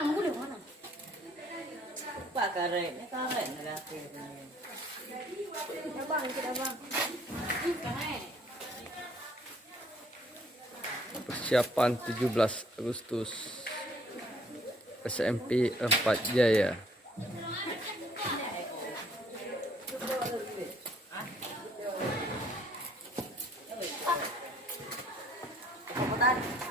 Kamu udah mana? Pak karen, ini karen lagi. Kita bang, kita bang. Persiapan 17 Agustus SMP 4 Jaya. Komputer.